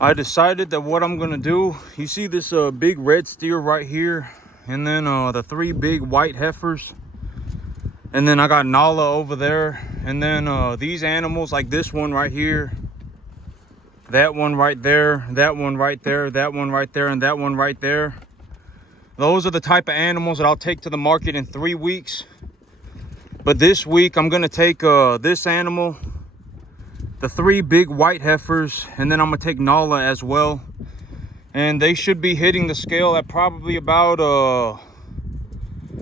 I decided that what I'm gonna do, you see this big red steer right here, and then the three big white heifers, and then I got Nala over there, and then these animals like this one right here, that one right there, that one right there, that one right there, and that one right there. Those are the type of animals that I'll take to the market in 3 weeks. But this week I'm gonna take this animal, the three big white heifers, and then I'm gonna take Nala as well. And they should be hitting the scale at probably about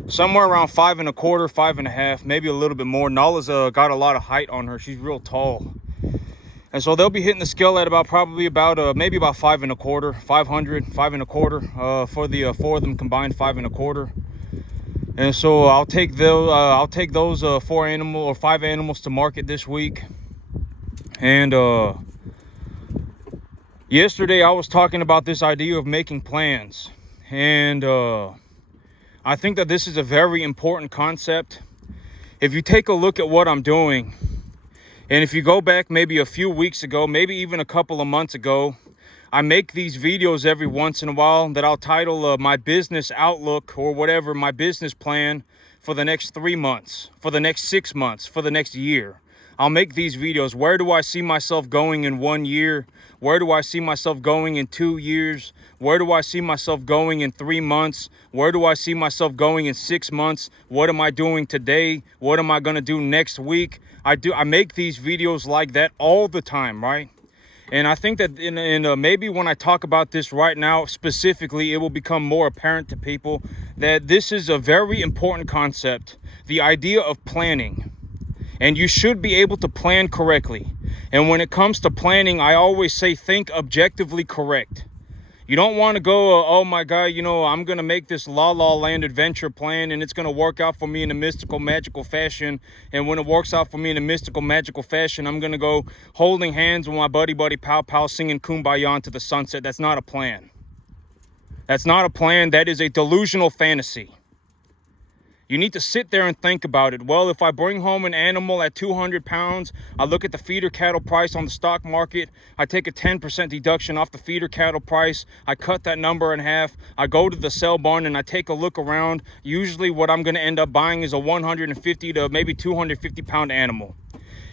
somewhere around 5.25, 5.5, maybe a little bit more. Nala's got a lot of height on her. She's real tall. And so they'll be hitting the scale at about probably about maybe about 5.25, 500, 5.25 for the four of them combined, 5.25. And so I'll take those 5 animals to market this week. And yesterday I was talking about this idea of making plans, and I think that this is a very important concept. If you take a look at what I'm doing, and if you go back maybe a few weeks ago, maybe even a couple of months ago, I make these videos every once in a while that I'll title my business outlook or whatever, my business plan for the next 3 months, for the next 6 months, for the next year. I'll make these videos. Where do I see myself going in 1 year? Where do I see myself going in 2 years? Where do I see myself going in 3 months? Where do I see myself going in 6 months? What am I doing today? What am I gonna do next week? I make these videos like that all the time, right? And I think that maybe when I talk about this right now specifically, it will become more apparent to people that this is a very important concept, the idea of planning. And you should be able to plan correctly. And when it comes to planning, I always say think objectively correct. You don't want to go, oh my God, I'm going to make this La La Land adventure plan and it's going to work out for me in a mystical, magical fashion. And when it works out for me in a mystical, magical fashion, I'm going to go holding hands with my buddy Pow Pow singing Kumbaya into the sunset. That's not a plan. That's not a plan. That is a delusional fantasy. You need to sit there and think about it. Well, if I bring home an animal at 200 pounds, I look at the feeder cattle price on the stock market, I take a 10% deduction off the feeder cattle price, I cut that number in half, I go to the sale barn and I take a look around. Usually what I'm gonna end up buying is a 150 to maybe 250 pound animal.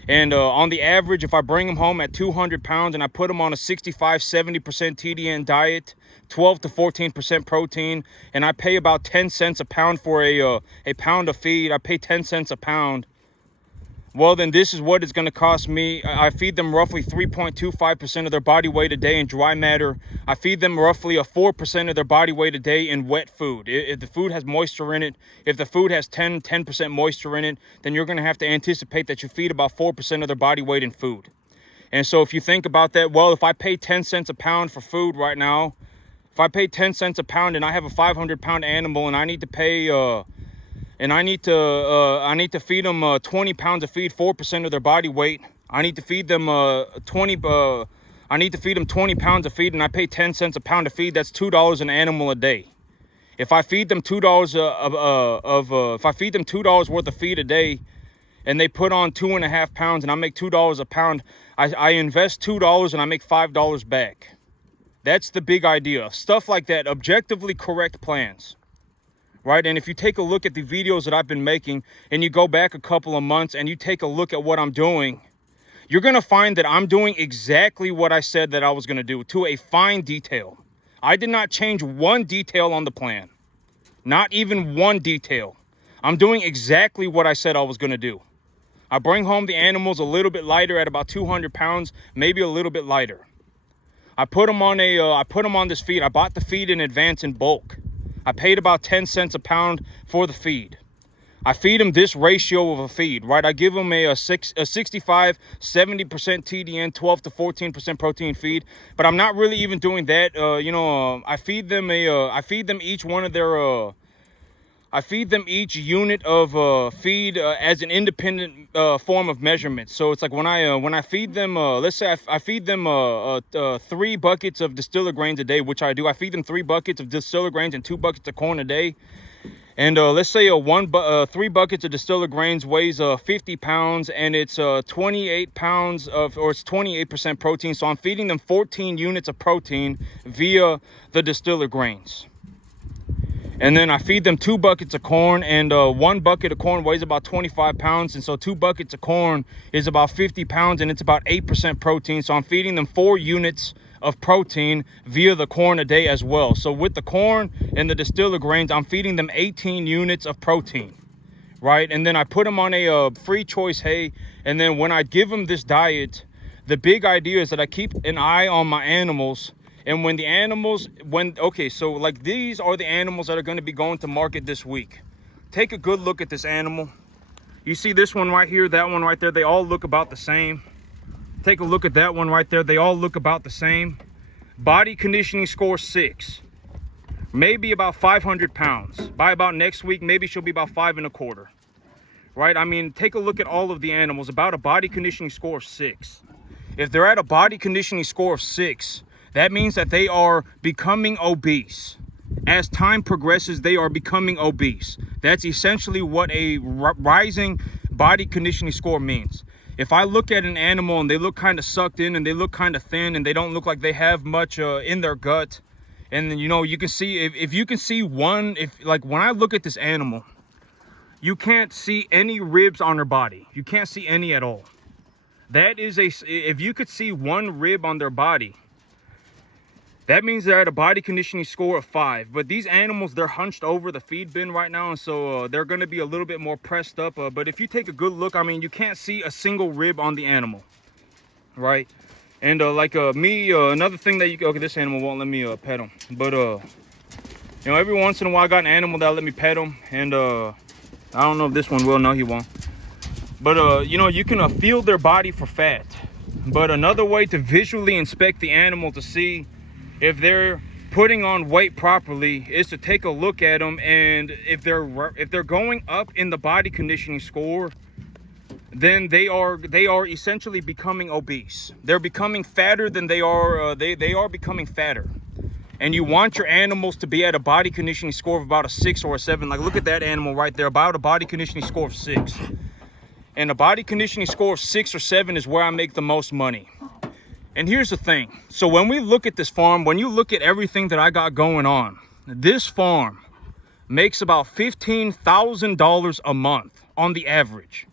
And on the average, if I bring them home at 200 pounds and I put them on a 65, 70% TDN diet, 12 to 14% protein, and I pay about 10 cents a pound for a pound of feed, I pay 10 cents a pound. Well, then this is what it's going to cost me. I feed them roughly 3.25% of their body weight a day in dry matter. I feed them roughly a 4% of their body weight a day in wet food. If the food has moisture in it, if the food has 10% moisture in it, then you're going to have to anticipate that you feed about 4% of their body weight in food. And so if you think about that, well, if I pay 10 cents a pound for food right now, if I pay 10 cents a pound and I have a 500 pound animal and I need to pay, I need to feed them 20 pounds of feed, 4% of their body weight. I need to feed them 20 pounds of feed, and I pay 10 cents a pound of feed. That's $2 an animal a day. If I feed them $2 if I feed them $2 worth of feed a day, and they put on 2.5 pounds, and I make $2 a pound, I invest $2 and I make $5 back. That's the big idea. Stuff like that, objectively correct plans. Right? And if you take a look at the videos that I've been making and you go back a couple of months and you take a look at what I'm doing, you're going to find that I'm doing exactly what I said that I was going to do, to a fine detail. I did not change one detail on the plan. Not even one detail. I'm doing exactly what I said I was going to do. I bring home the animals a little bit lighter at about 200 pounds, maybe a little bit lighter. I put them on this feed. I bought the feed in advance in bulk. I paid about 10 cents a pound for the feed. I feed them this ratio of a feed, right? I give them a 65, 70% TDN, 12 to 14% protein feed, but I'm not really even doing that. I feed them I feed them each unit of feed as an independent form of measurement. So it's like when I feed them, let's say I feed them 3 buckets of distiller grains a day, which I do. I feed them 3 buckets of distiller grains and 2 buckets of corn a day. And let's say 3 buckets of distiller grains weighs 50 pounds, and it's 28 pounds or it's 28% protein. So I'm feeding them 14 units of protein via the distiller grains. And then I feed them 2 buckets of corn, and 1 bucket of corn weighs about 25 pounds. And so 2 buckets of corn is about 50 pounds, and it's about 8% protein. So I'm feeding them 4 units of protein via the corn a day as well. So with the corn and the distiller grains, I'm feeding them 18 units of protein, right? And then I put them on a free choice hay. And then when I give them this diet, the big idea is that I keep an eye on my animals. And when the animals, okay, so like these are the animals that are going to be going to market this week. Take a good look at this animal. You see this one right here, that one right there, they all look about the same. Take a look at that one right there. They all look about the same. Body conditioning score 6. Maybe about 500 pounds. By about next week, maybe she'll be about 5 1/4. Right? I mean, take a look at all of the animals. About a body conditioning score of 6. If they're at a body conditioning score of 6, that means that they are becoming obese. As time progresses, they are becoming obese. That's essentially what a rising body conditioning score means. If I look at an animal and they look kind of sucked in and they look kind of thin and they don't look like they have much in their gut, and then, you know, you can see, if you can see one, like when I look at this animal, you can't see any ribs on her body. You can't see any at all. That is if you could see one rib on their body, that means they're at a body conditioning score of 5. But these animals, they're hunched over the feed bin right now, and so they're going to be a little bit more pressed up. But if you take a good look, I mean, you can't see a single rib on the animal, right? And another thing that okay, this animal won't let me pet him. But, you know, every once in a while, I got an animal that'll let me pet him. And I don't know if this one will. No, he won't. But, you know, you can feel their body for fat. But another way to visually inspect the animal to see if they're putting on weight properly is to take a look at them, and if they're going up in the body conditioning score, then they are essentially becoming obese. They're becoming fatter than they are. They are becoming fatter, and you want your animals to be at a body conditioning score of about a 6 or a 7. Like look at that animal right there, about a body conditioning score of 6. And a body conditioning score of 6 or 7 is where I make the most money. And here's the thing. So when we look at this farm, when you look at everything that I got going on, this farm makes about $15,000 a month on the average.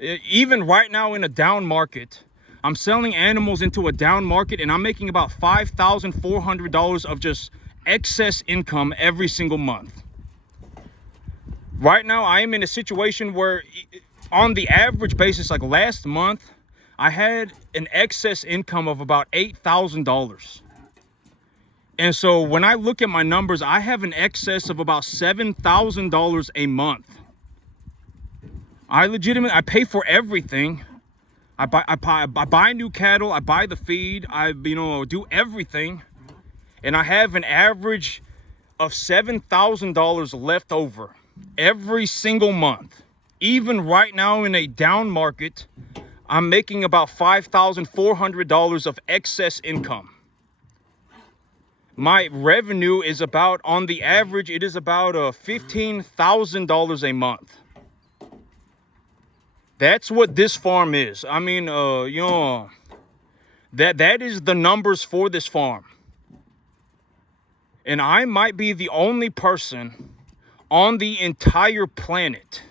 Even right now in a down market, I'm selling animals into a down market and I'm making about $5,400 of just excess income every single month. Right now, I am in a situation where on the average basis, like last month, I had an excess income of about $8,000. And so when I look at my numbers, I have an excess of about $7,000 a month. I pay for everything. I buy new cattle, I buy the feed, I do everything. And I have an average of $7,000 left over every single month. Even right now in a down market, I'm making about $5,400 of excess income. My revenue is about, on the average, it is about $15,000 a month. That's what this farm is. I mean, that is the numbers for this farm. And I might be the only person on the entire planet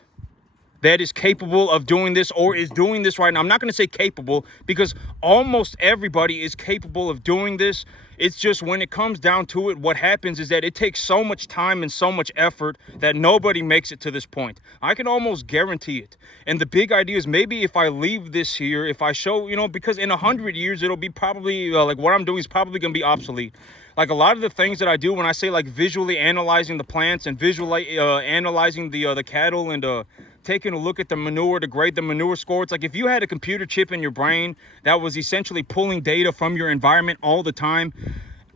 that is capable of doing this or is doing this right now. I'm not going to say capable because almost everybody is capable of doing this. It's just when it comes down to it, what happens is that it takes so much time and so much effort that nobody makes it to this point. I can almost guarantee it. And the big idea is maybe if I leave this here, if I show, because in 100 years, it'll be probably like what I'm doing is probably going to be obsolete. Like a lot of the things that I do when I say like visually analyzing the plants and visually analyzing the cattle and taking a look at the manure to grade the manure score. It's like if you had a computer chip in your brain that was essentially pulling data from your environment all the time,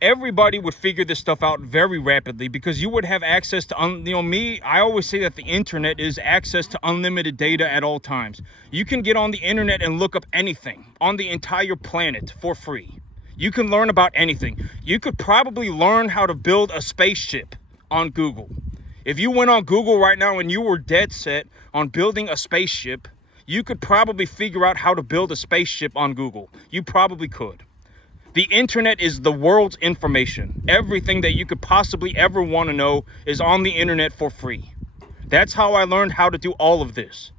everybody would figure this stuff out very rapidly because you would have access to, I always say that the internet is access to unlimited data at all times. You can get on the internet and look up anything on the entire planet for free. You can learn about anything. You could probably learn how to build a spaceship on Google. If you went on Google right now and you were dead set on building a spaceship, you could probably figure out how to build a spaceship on Google. You probably could. The internet is the world's information. Everything that you could possibly ever want to know is on the internet for free. That's how I learned how to do all of this.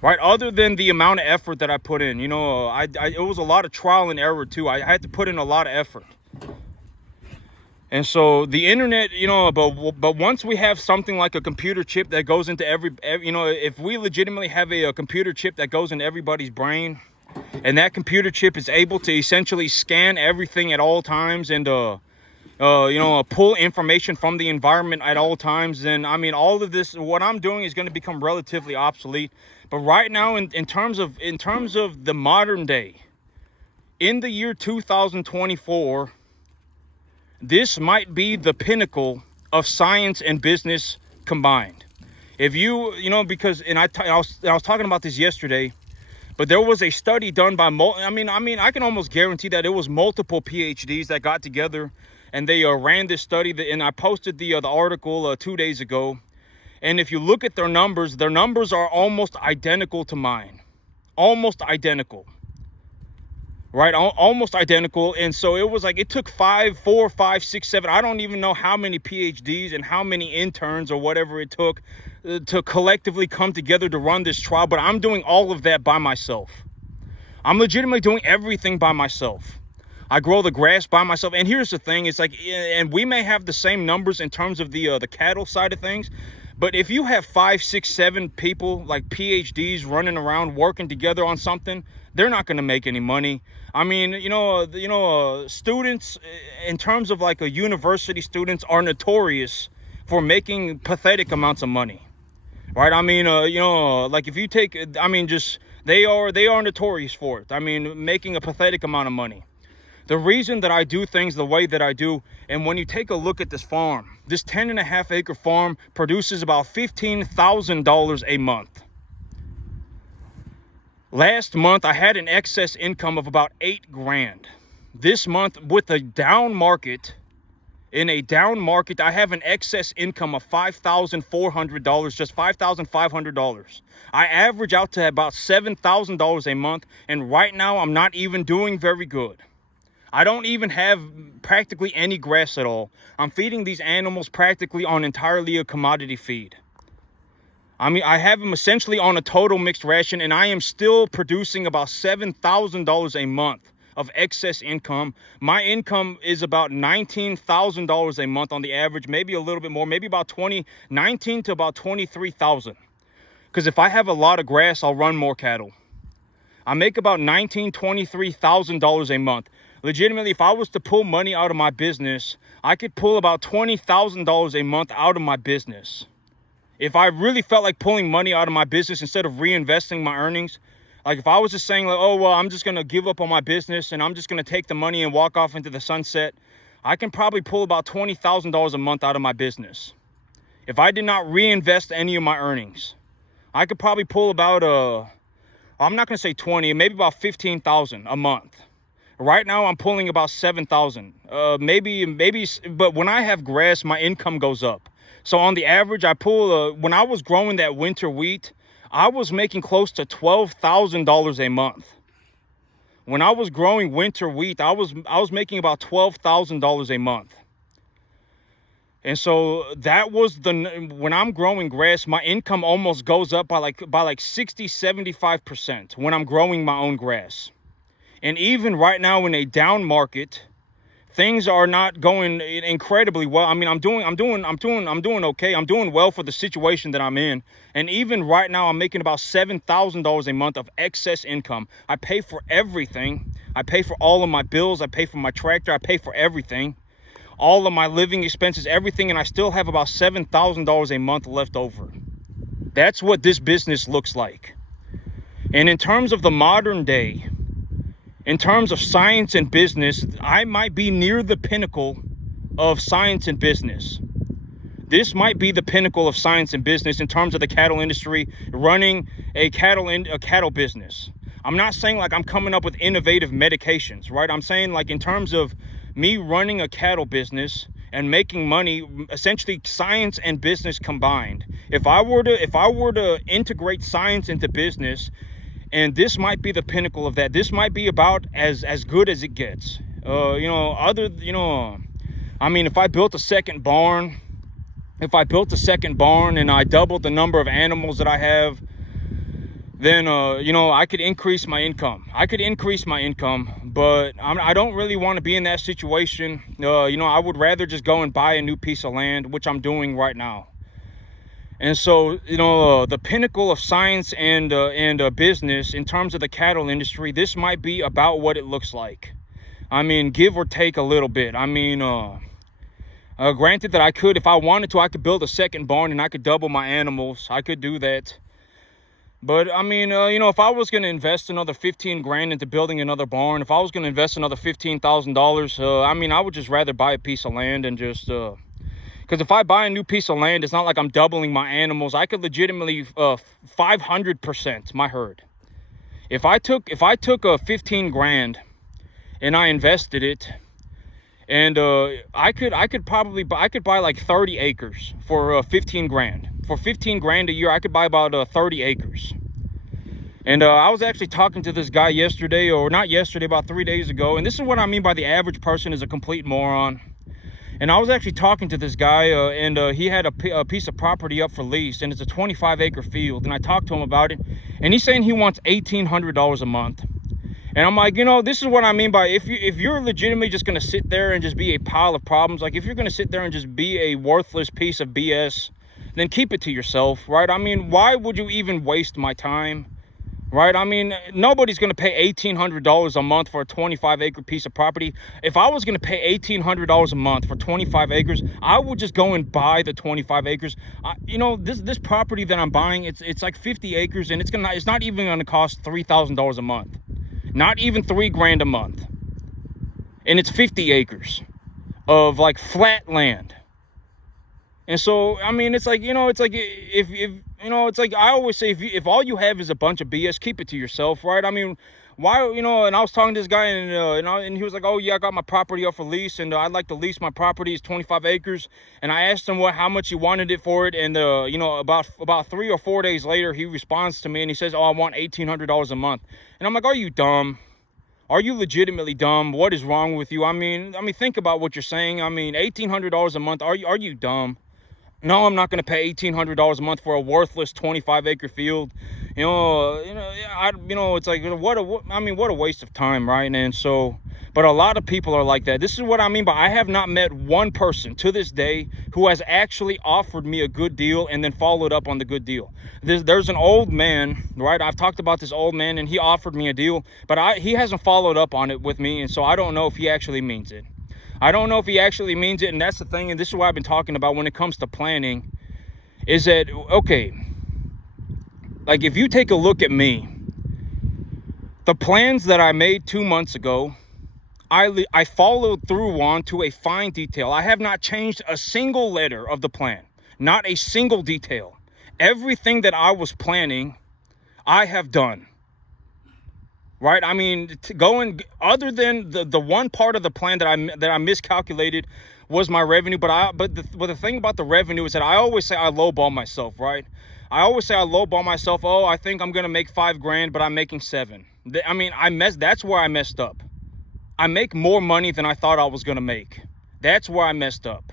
Right? Other than the amount of effort that I put in, it was a lot of trial and error too. I had to put in a lot of effort. And so the internet, but once we have something like a computer chip that goes into every if we legitimately have a computer chip that goes in everybody's brain, and that computer chip is able to essentially scan everything at all times and pull information from the environment at all times, then all of this, what I'm doing, is going to become relatively obsolete. But right now, in terms of the modern day, in the year 2024, this might be the pinnacle of science and business combined. If because I was talking about this yesterday, but there was a study done by I can almost guarantee that it was multiple PhDs that got together and they ran this study, and I posted the article 2 days ago. And if you look at their numbers are almost identical to mine, almost identical. Right, almost identical. And so it was like, it took 4, 5, 6, 7, I don't even know how many PhDs and how many interns or whatever it took to collectively come together to run this trial. But I'm doing all of that by myself. I'm legitimately doing everything by myself. I grow the grass by myself. And here's the thing, it's like, and we may have the same numbers in terms of the cattle side of things, but if you have 5, 6, 7 people like PhDs running around working together on something, they're not going to make any money. Students, in terms of like university students, are notorious for making pathetic amounts of money, right? Like if you take, they are notorious for it. Making a pathetic amount of money. The reason that I do things the way that I do, and when you take a look at this farm, this 10.5 acre farm produces about $15,000 a month. Last month, I had an excess income of about $8,000. This month, with a down market, I have an excess income of $5,400, just $5,500. I average out to about $7,000 a month, and right now, I'm not even doing very good. I don't even have practically any grass at all. I'm feeding these animals practically on entirely a commodity feed. I have them essentially on a total mixed ration, and I am still producing about $7,000 a month of excess income. My income is about $19,000 a month on the average, maybe a little bit more, maybe about 19 to about 23,000. Because if I have a lot of grass, I'll run more cattle. I make about $23,000 a month. Legitimately, if I was to pull money out of my business, I could pull about $20,000 a month out of my business. If I really felt like pulling money out of my business instead of reinvesting my earnings, like if I was just saying like, oh, well, I'm just going to give up on my business and I'm just going to take the money and walk off into the sunset, I can probably pull about $20,000 a month out of my business. If I did not reinvest any of my earnings, I could probably pull about, I'm not going to say 20, maybe about 15,000 a month. Right now, I'm pulling about 7,000, maybe, but when I have grass, my income goes up. So on the average, I pull, when I was growing that winter wheat, I was making close to $12,000 a month. When I was growing winter wheat, I was making about $12,000 a month. And so that was when I'm growing grass, my income almost goes up by like 60, 75% when I'm growing my own grass. And even right now in a down market, things are not going incredibly well. I'm doing okay. I'm doing well for the situation that I'm in. And even right now, I'm making about $7,000 a month of excess income. I pay for everything. I pay for all of my bills. I pay for my tractor. I pay for everything, all of my living expenses, everything. And I still have about $7,000 a month left over. That's what this business looks like. And in terms of the modern day, in terms of science and business, I might be near the pinnacle of science and business. This might be the pinnacle of science and business in terms of the cattle industry, running a cattle business. I'm not saying like I'm coming up with innovative medications, right? I'm saying like in terms of me running a cattle business and making money, essentially science and business combined. If I were to integrate science into business, and this might be the pinnacle of that. This might be about as good as it gets. I mean, if I built a second barn, and I doubled the number of animals that I have, then I could increase my income. But I don't really want to be in that situation. I would rather just go and buy a new piece of land, which I'm doing right now. And so, the pinnacle of science and business in terms of the cattle industry, this might be about what it looks like. I mean, give or take a little bit. I mean, granted that if I wanted to, I could build a second barn and I could double my animals. I could do that. But I mean, if I was going to invest another 15 grand into building another barn, if I was going to invest another $15,000, I mean, I would just rather buy a piece of land and just, because if I buy a new piece of land, it's not like I'm doubling my animals. I could legitimately 500% my herd. If I took a 15 grand and I invested it, and I could buy like 30 acres for 15 grand. For 15 grand a year, I could buy about 30 acres. And I was actually talking to this guy yesterday, or not yesterday, about 3 days ago. And this is what I mean by the average person is a complete moron. And I was actually talking to this guy, and he had a piece of property up for lease, and it's a 25-acre field. And I talked to him about it, and he's saying he wants $1,800 a month. And I'm like, this is what I mean by if you're legitimately just going to sit there and just be a pile of problems, like if you're going to sit there and just be a worthless piece of BS, then keep it to yourself, right? I mean, why would you even waste my time, right? I mean, nobody's going to pay $1,800 a month for a 25-acre piece of property. If I was going to pay $1,800 a month for 25 acres, I would just go and buy the 25 acres. This property that I'm buying, it's like 50 acres, and it's not even going to cost $3,000 a month. Not even $3 grand a month. And it's 50 acres of like flat land. And so, I mean, it's like, it's like it's like I always say, if all you have is a bunch of BS, keep it to yourself, right? I mean, why, and I was talking to this guy, and he was like, oh yeah, I got my property up for lease, and I'd like to lease my property. It's 25 acres. And I asked him how much he wanted it for it. And, about 3 or 4 days later, he responds to me and he says, oh, I want $1,800 a month. And I'm like, are you dumb? Are you legitimately dumb? What is wrong with you? I mean, think about what you're saying. I mean, $1,800 a month. Are you dumb? No, I'm not going to pay $1,800 a month for a worthless 25-acre field. It's like, what a waste of time, right? And so, but a lot of people are like that. This is what I mean by I have not met one person to this day who has actually offered me a good deal and then followed up on the good deal. There's an old man, right? I've talked about this old man, and he offered me a deal, but he hasn't followed up on it with me, and so I don't know if he actually means it. And that's the thing, and this is what I've been talking about when it comes to planning, is that, okay, like if you take a look at me, the plans that I made 2 months ago, I followed through on to a fine detail. I have not changed a single letter of the plan, not a single detail. Everything that I was planning, I have done. Right, I mean, other than the one part of the plan that I miscalculated was my revenue. But the thing about the revenue is that I always say I lowball myself, right? I always say I lowball myself. Oh, I think I'm gonna make 5 grand, but I'm making 7. I mean, that's where I messed up. I make more money than I thought I was gonna make. That's where I messed up.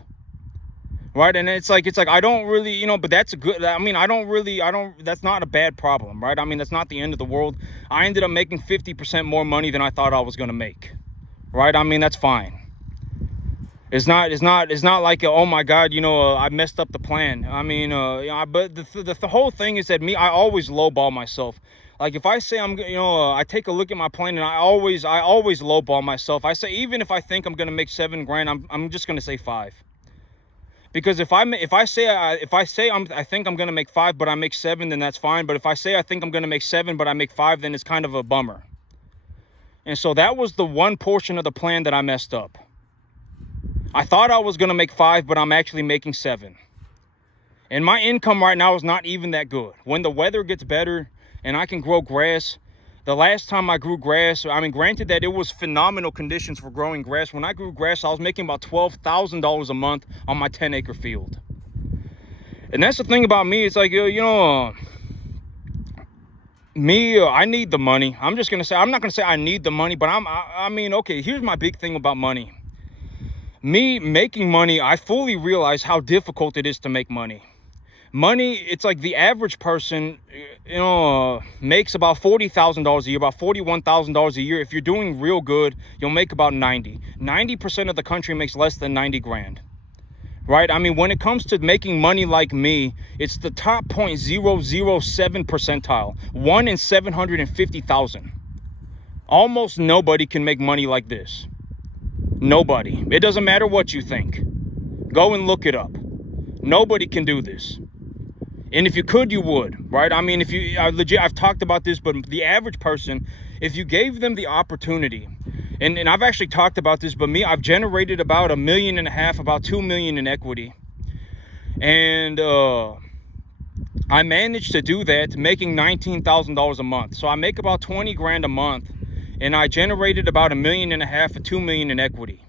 Right, and it's like I don't really, but that's a good, that's not a bad problem, right? I mean, that's not the end of the world. I ended up making 50% more money than I thought I was going to make, right? I mean, that's fine. It's not like, oh my God, I messed up the plan. I mean, but the whole thing is that I always lowball myself. Like if I say I take a look at my plan and I always lowball myself. I say, even if I think I'm going to make 7 grand, I'm just going to say 5. Because if I think I'm gonna make 5, but I make 7, then that's fine. But if I say I think I'm gonna make 7, but I make 5, then it's kind of a bummer. And so that was the one portion of the plan that I messed up. I thought I was gonna make 5, but I'm actually making 7. And my income right now is not even that good. When the weather gets better and I can grow grass, The last time I grew grass, I mean, granted that it was phenomenal conditions for growing grass. When I grew grass, I was making about $12,000 a month on my 10-acre field. And that's the thing about me. It's like, I need the money. I'm not going to say I need the money, but I mean, okay, here's my big thing about money. Me making money, I fully realize how difficult it is to make money. Money, it's like the average person, makes about $40,000 a year, about $41,000 a year. If you're doing real good, you'll make about 90% of the country makes less than 90 grand, right? I mean, when it comes to making money like me, it's the top 0.007 percentile, 1 in 750,000. Almost nobody can make money like this. Nobody. It doesn't matter what you think. Go and look it up. Nobody can do this. And if you could, you would, right? I mean, I've talked about this, but the average person, if you gave them the opportunity, and I've actually talked about this, but I've generated about $1.5 million, about $2 million in equity. And I managed to do that, making $19,000 a month. So I make about 20 grand a month, and I generated about $1.5 million or $2 million in equity.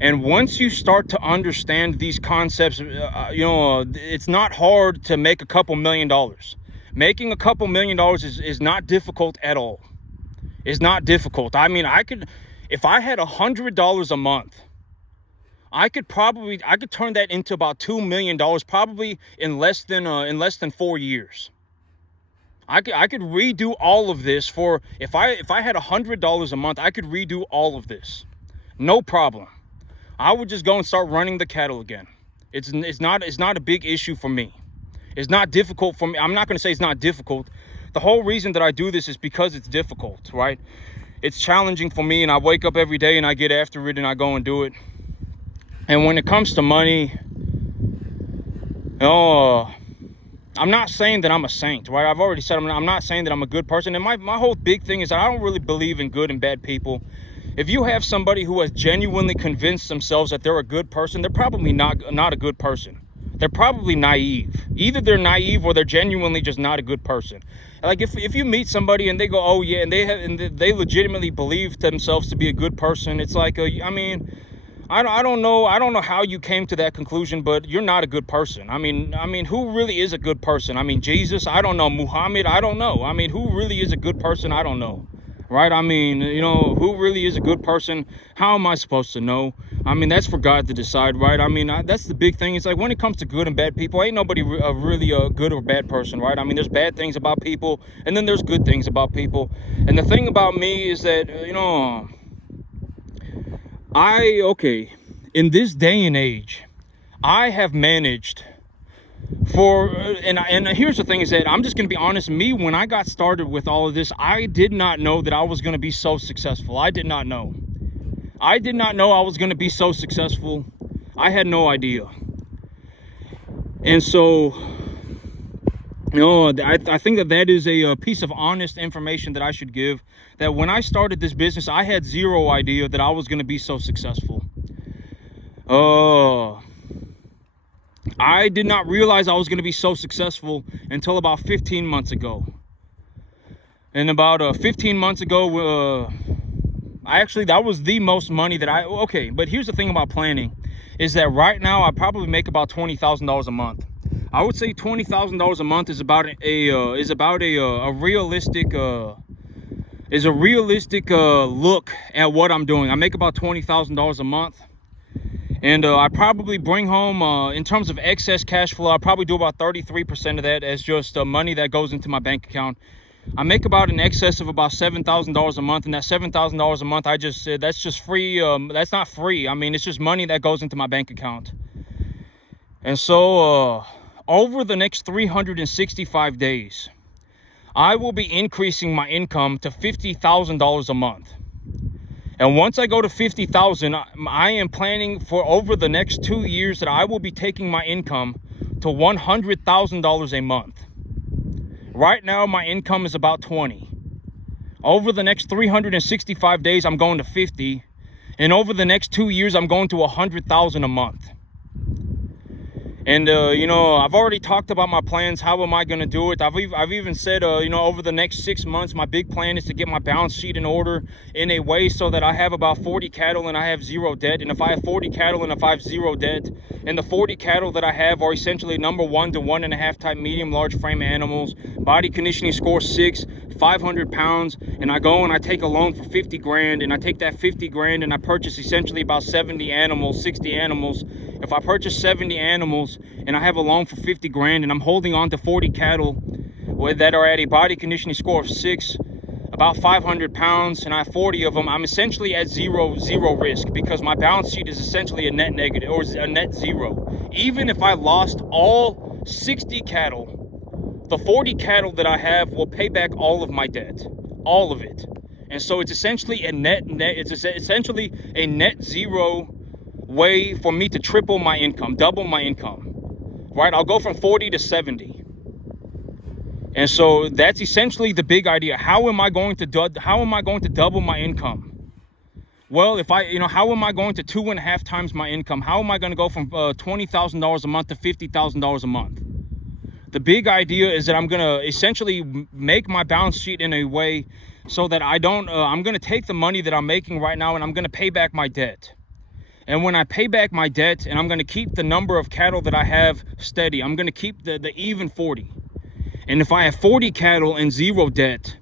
And once you start to understand these concepts, it's not hard to make a couple $1 million. Making a couple $1 million is not difficult at all. It's not difficult. I mean, if I had $100 a month, I could turn that into about $2 million, probably in less than 4 years. I could redo all of this if I had $100 a month, I could redo all of this. No problem. I would just go and start running the cattle again. It's not a big issue for me. It's not difficult for me. I'm not going to say it's not difficult. The whole reason that I do this is because it's difficult, right? It's challenging for me, and I wake up every day and I get after it and I go and do it. And when it comes to money, I'm not saying that I'm a saint, right? I've already said I'm not saying that I'm a good person. And my whole big thing is that I don't really believe in good and bad people. If you have somebody who has genuinely convinced themselves that they're a good person, they're probably not a good person. They're probably naive. Either they're naive or they're genuinely just not a good person. Like if you meet somebody and they go, oh yeah, and they legitimately believe themselves to be a good person, it's like, I don't know how you came to that conclusion, but you're not a good person. I mean, who really is a good person? I mean, Jesus, I don't know. Muhammad, I don't know. I mean, who really is a good person? I don't know. Right? I mean, who really is a good person? How am I supposed to know? I mean, that's for God to decide, right? I mean, that's the big thing. It's like when it comes to good and bad people, ain't nobody really a good or bad person, right? I mean, there's bad things about people, and then there's good things about people. And the thing about me is that, in this day and age, I have managed and here's the thing is that I'm just going to be honest. Me, when I got started with all of this, I did not know that I was going to be so successful. I did not know I was going to be so successful. I had no idea. And so, I think that is a piece of honest information that I should give, that when I started this business, I had zero idea that I was going to be so successful. I did not realize I was going to be so successful until about 15 months ago. And about 15 months ago, that was the most money that but here's the thing about planning, is that right now I probably make about $20,000 a month. I would say $20,000 a month is about a realistic look at what I'm doing. I make about $20,000 a month. And I probably bring home, in terms of excess cash flow, I probably do about 33% of that as just money that goes into my bank account. I make about an excess of about $7,000 a month, and that $7,000 a month, that's just free. That's not free. I mean, it's just money that goes into my bank account. And so, over the next 365 days, I will be increasing my income to $50,000 a month. And once I go to 50,000, I am planning for over the next 2 years that I will be taking my income to $100,000 a month. Right now, my income is about 20. Over the next 365 days, I'm going to 50. And over the next 2 years, I'm going to 100,000 a month. And, I've already talked about my plans. How am I going to do it? I've even said, over the next 6 months, my big plan is to get my balance sheet in order in a way so that I have about 40 cattle and I have zero debt. And if I have 40 cattle and if I have zero debt, and the 40 cattle that I have are essentially number 1 to 1.5 type medium large frame animals, body conditioning score 6, 500 pounds, and I go and I take a loan for 50 grand, and I take that 50 grand and I purchase essentially about 70 animals, 60 animals. If I purchase 70 animals and I have a loan for 50 grand and I'm holding on to 40 cattle that are at a body conditioning score of 6, about 500 pounds, and I have 40 of them, I'm essentially at zero risk, because my balance sheet is essentially a net negative, or a net zero. Even if I lost all 60 cattle, the 40 cattle that I have will pay back all of my debt, all of it. And so it's essentially it's essentially a net zero way for me to triple my income, double my income, right? I'll go from 40 to 70. And so that's essentially the big idea. How am I going to double my income? Well, how am I going to 2.5 times my income? How am I going to go from $20,000 a month to $50,000 a month? The big idea is that I'm going to essentially make my balance sheet in a way so that I'm going to take the money that I'm making right now and I'm going to pay back my debt. And when I pay back my debt, and I'm going to keep the number of cattle that I have steady, I'm going to keep the even 40. And if I have 40 cattle and zero debt,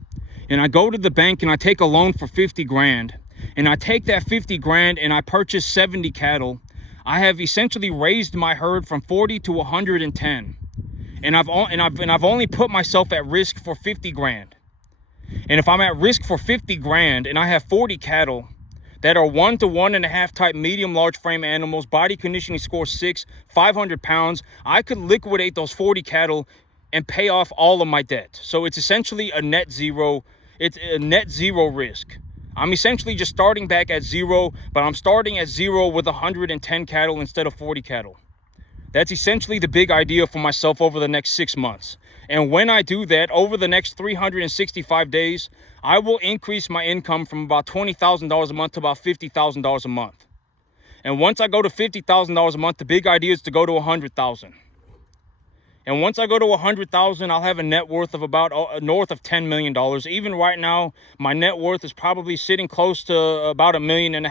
and I go to the bank and I take a loan for 50 grand, and I take that 50 grand and I purchase 70 cattle, I have essentially raised my herd from 40 to 110. And I've only put myself at risk for 50 grand. And if I'm at risk for 50 grand and I have 40 cattle that are 1 to 1.5 type medium large frame animals, body conditioning score 6, 500 pounds, I could liquidate those 40 cattle and pay off all of my debt. So it's essentially a net zero. It's a net zero risk. I'm essentially just starting back at zero, but I'm starting at zero with 110 cattle instead of 40 cattle. That's essentially the big idea for myself over the next 6 months. And when I do that, over the next 365 days, I will increase my income from about $20,000 a month to about $50,000 a month. And once I go to $50,000 a month, the big idea is to go to $100,000. And once I go to 100,000, I'll have a net worth of about north of $10 million. Even right now, my net worth is probably sitting close to about $1.5 million.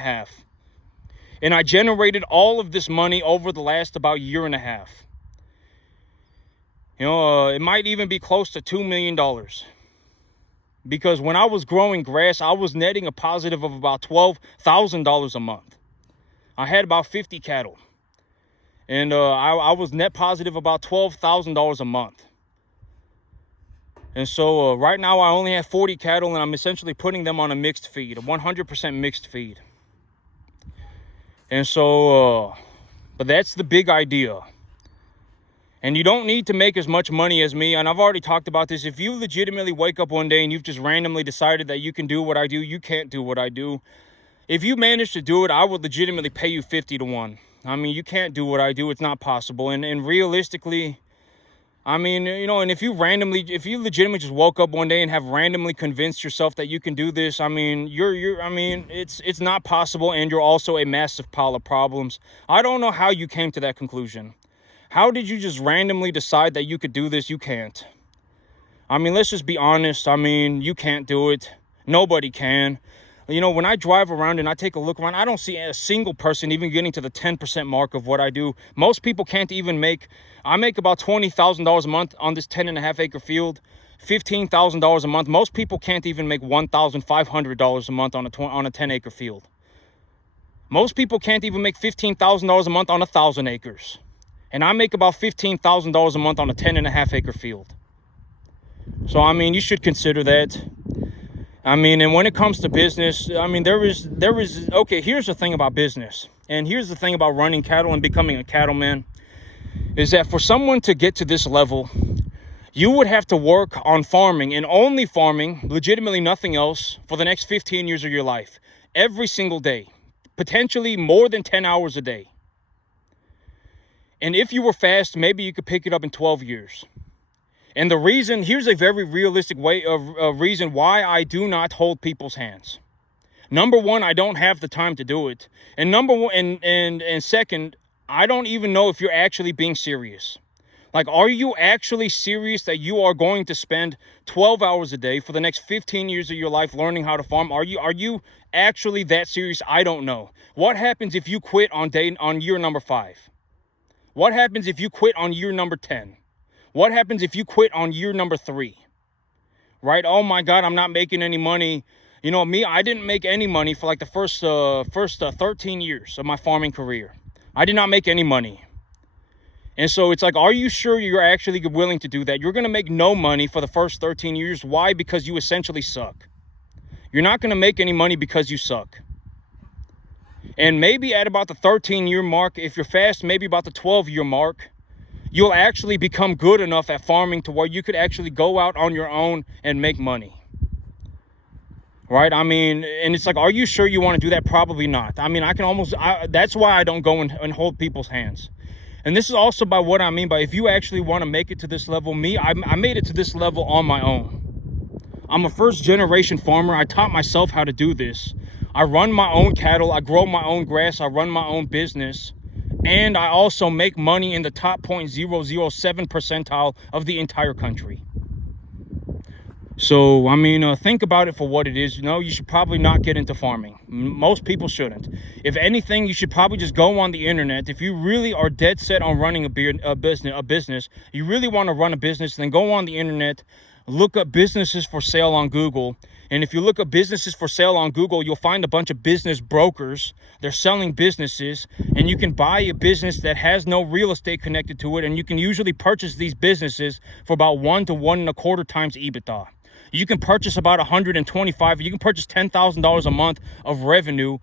And I generated all of this money over the last about year and a half. It might even be close to $2 million. Because when I was growing grass, I was netting a positive of about $12,000 a month. I had about 50 cattle. And I was net positive about $12,000 a month. And so right now I only have 40 cattle, and I'm essentially putting them on a mixed feed, a 100% mixed feed. And so, but that's the big idea. And you don't need to make as much money as me. And I've already talked about this. If you legitimately wake up one day and you've just randomly decided that you can do what I do, you can't do what I do. If you manage to do it, I would legitimately pay you 50 to 1. I mean, you can't do what I do. It's not possible. And realistically, I mean, and if you legitimately just woke up one day and have randomly convinced yourself that you can do this, I mean, it's not possible, and you're also a massive pile of problems. I don't know how you came to that conclusion. How did you just randomly decide that you could do this? You can't. I mean, let's just be honest. I mean, you can't do it. Nobody can. When I drive around and I take a look around, I don't see a single person even getting to the 10% mark of what I do. Most people can't even I make about $20,000 a month on this 10.5 acre field, $15,000 a month. Most people can't even make $1,500 a month on a 10 acre field. Most people can't even make $15,000 a month on 1,000 acres. And I make about $15,000 a month on a 10.5 acre field. So, I mean, you should consider that. I mean, and when it comes to business, I mean, okay, here's the thing about business. And here's the thing about running cattle and becoming a cattleman, is that for someone to get to this level, you would have to work on farming, and only farming, legitimately nothing else, for the next 15 years of your life. Every single day. Potentially more than 10 hours a day. And if you were fast, maybe you could pick it up in 12 years. And here's a very realistic reason why I do not hold people's hands. Number one, I don't have the time to do it. And second, I don't even know if you're actually being serious. Like, are you actually serious that you are going to spend 12 hours a day for the next 15 years of your life learning how to farm? Are you actually that serious? I don't know. What happens if you quit on year number 5? What happens if you quit on year number 10? What happens if you quit on year number 3? Right? Oh my God, I'm not making any money. You know, me, I didn't make any money for like the first 13 years of my farming career. I did not make any money. And so it's like, are you sure you're actually willing to do that? You're going to make no money for the first 13 years. Why? Because you essentially suck. You're not going to make any money because you suck. And maybe at about the 13-year mark, if you're fast, maybe about the 12-year mark, you'll actually become good enough at farming to where you could actually go out on your own and make money. Right? I mean, and it's like, are you sure you want to do that? Probably not. I mean, that's why I don't go and hold people's hands. And this is also by what I mean by, if you actually want to make it to this level, I made it to this level on my own. I'm a first generation farmer. I taught myself how to do this. I run my own cattle. I grow my own grass. I run my own business. And I also make money in the top 0.007 percentile of the entire country. So, I mean, think about it for what it is. You know, you should probably not get into farming. Most people shouldn't. If anything, you should probably just go on the internet. If you really are dead set on running a business, you really want to run a business, then go on the internet, look up businesses for sale on Google. And if you look up businesses for sale on Google, you'll find a bunch of business brokers. They're selling businesses, and you can buy a business that has no real estate connected to it. And you can usually purchase these businesses for about 1 to 1.25 times EBITDA. You can purchase about 125. You can purchase $10,000 a month of revenue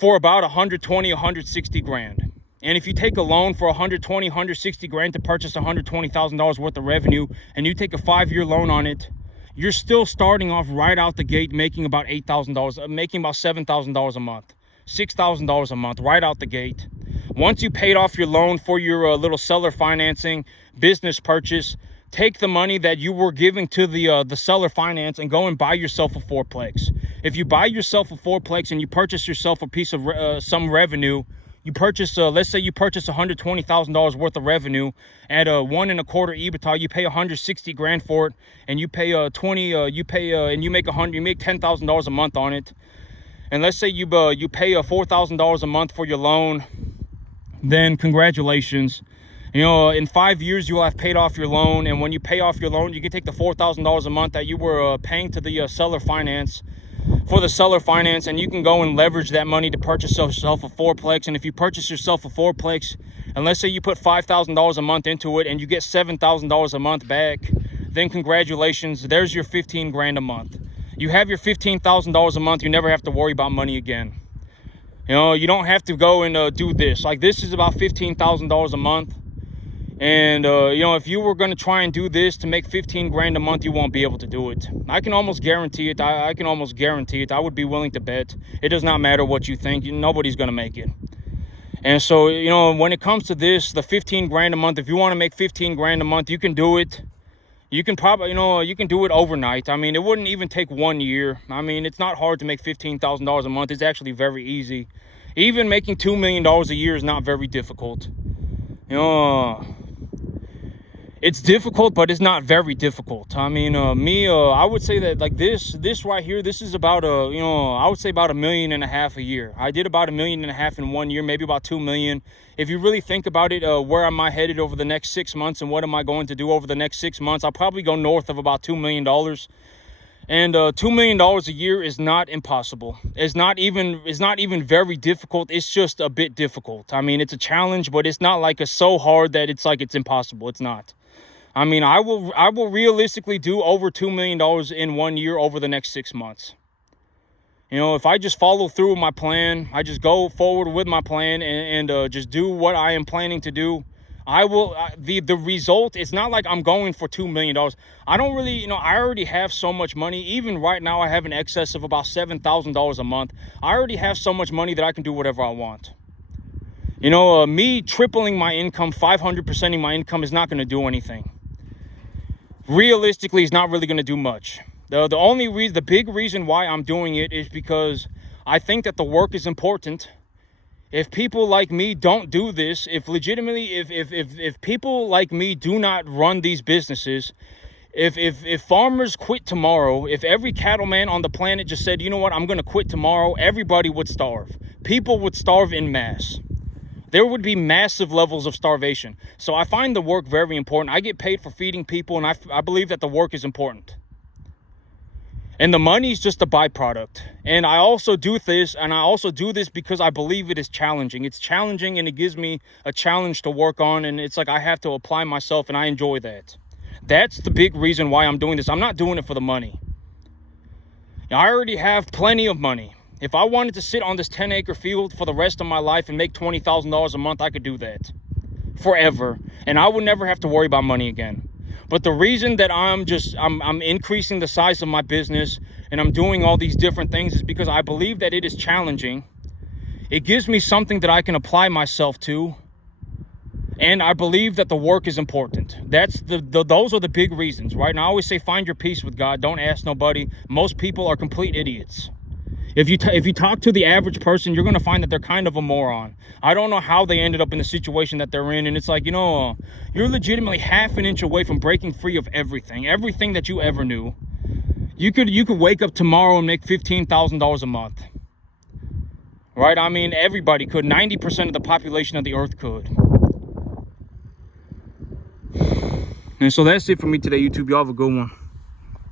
for about 120, 160 grand. And if you take a loan for 120, 160 grand to purchase $120,000 worth of revenue, and you take a 5-year loan on it, you're still starting off right out the gate making about $8,000, making about $7,000 a month, $6,000 a month right out the gate. Once you paid off your loan for your little seller financing business purchase, take the money that you were giving to the seller finance and go and buy yourself a fourplex. If you buy yourself a fourplex and you purchase yourself a piece of some revenue, you purchase, let's say you purchase $120,000 worth of revenue at 1.25 EBITDA. You pay 160 grand for it, and you pay and you make $10,000 a month on it. And let's say you pay $4,000 a month for your loan, then congratulations. You know, in 5 years, you'll have paid off your loan. And when you pay off your loan, you can take the $4,000 a month that you were paying to the seller finance for the seller finance, and you can go and leverage that money to purchase yourself a fourplex. And if you purchase yourself a fourplex, and let's say you put $5,000 a month into it and you get $7,000 a month back, then congratulations, there's your 15 grand a month. You have your $15,000 a month. You never have to worry about money again. You know, you don't have to go and do this. Like, this is about $15,000 a month. And, you know, if you were going to try and do this to make 15 grand a month, you won't be able to do it. I can almost guarantee it. I can almost guarantee it. I would be willing to bet. It does not matter what you think. Nobody's going to make it. And so, you know, when it comes to this, the 15 grand a month, if you want to make 15 grand a month, you can do it. You can probably, you know, you can do it overnight. I mean, it wouldn't even take 1 year. I mean, it's not hard to make $15,000 a month. It's actually very easy. Even making $2 million a year is not very difficult. You know, it's difficult, but it's not very difficult. I mean, I would say that, like, this right here, this is about you know, I would say about $1.5 million a year. I did about $1.5 million in 1 year, maybe about 2 million. If you really think about it, where am I headed over the next 6 months, and what am I going to do over the next 6 months? I'll probably go north of about $2 million. And $2 million a year is not impossible. It's not even very difficult. It's just a bit difficult. I mean, it's a challenge, but it's not like it's so hard that it's like it's impossible. It's not. I mean, I will realistically do over $2 million in 1 year over the next 6 months. You know, if I just follow through with my plan, I just go forward with my plan and just do what I am planning to do, I will, the result, it's not like I'm going for $2 million. I don't really, you know, I already have so much money. Even right now, I have an excess of about $7,000 a month. I already have so much money that I can do whatever I want. You know, me tripling my income, 500%ing my income is not going to do anything. Realistically, it's not really going to do much. The big reason why I'm doing it is because I think that the work is important. If people like me don't do this, if people like me do not run these businesses, if farmers quit tomorrow, if every cattleman on the planet just said, you know what, I'm going to quit tomorrow, everybody would starve. People would starve in mass. There would be massive levels of starvation. So I find the work very important. I get paid for feeding people, and I believe that the work is important. And the money is just a byproduct. And I also do this because I believe it is challenging. It's challenging, and it gives me a challenge to work on, and it's like I have to apply myself, and I enjoy that. That's the big reason why I'm doing this. I'm not doing it for the money. I already have plenty of money. If I wanted to sit on this 10-acre field for the rest of my life and make $20,000 a month, I could do that forever. And I would never have to worry about money again. But the reason that I'm increasing the size of my business and I'm doing all these different things is because I believe that it is challenging. It gives me something that I can apply myself to. And I believe that the work is important. Those are the big reasons, right? And I always say, find your peace with God. Don't ask nobody. Most people are complete idiots. If you talk to the average person, you're going to find that they're kind of a moron. I don't know how they ended up in the situation that they're in. And it's like, you're legitimately half an inch away from breaking free of everything that you ever knew. You could wake up tomorrow and make $15,000 a month. Right? I mean, everybody could. 90% of the population of the earth could. And so that's it for me today, YouTube. Y'all have a good one.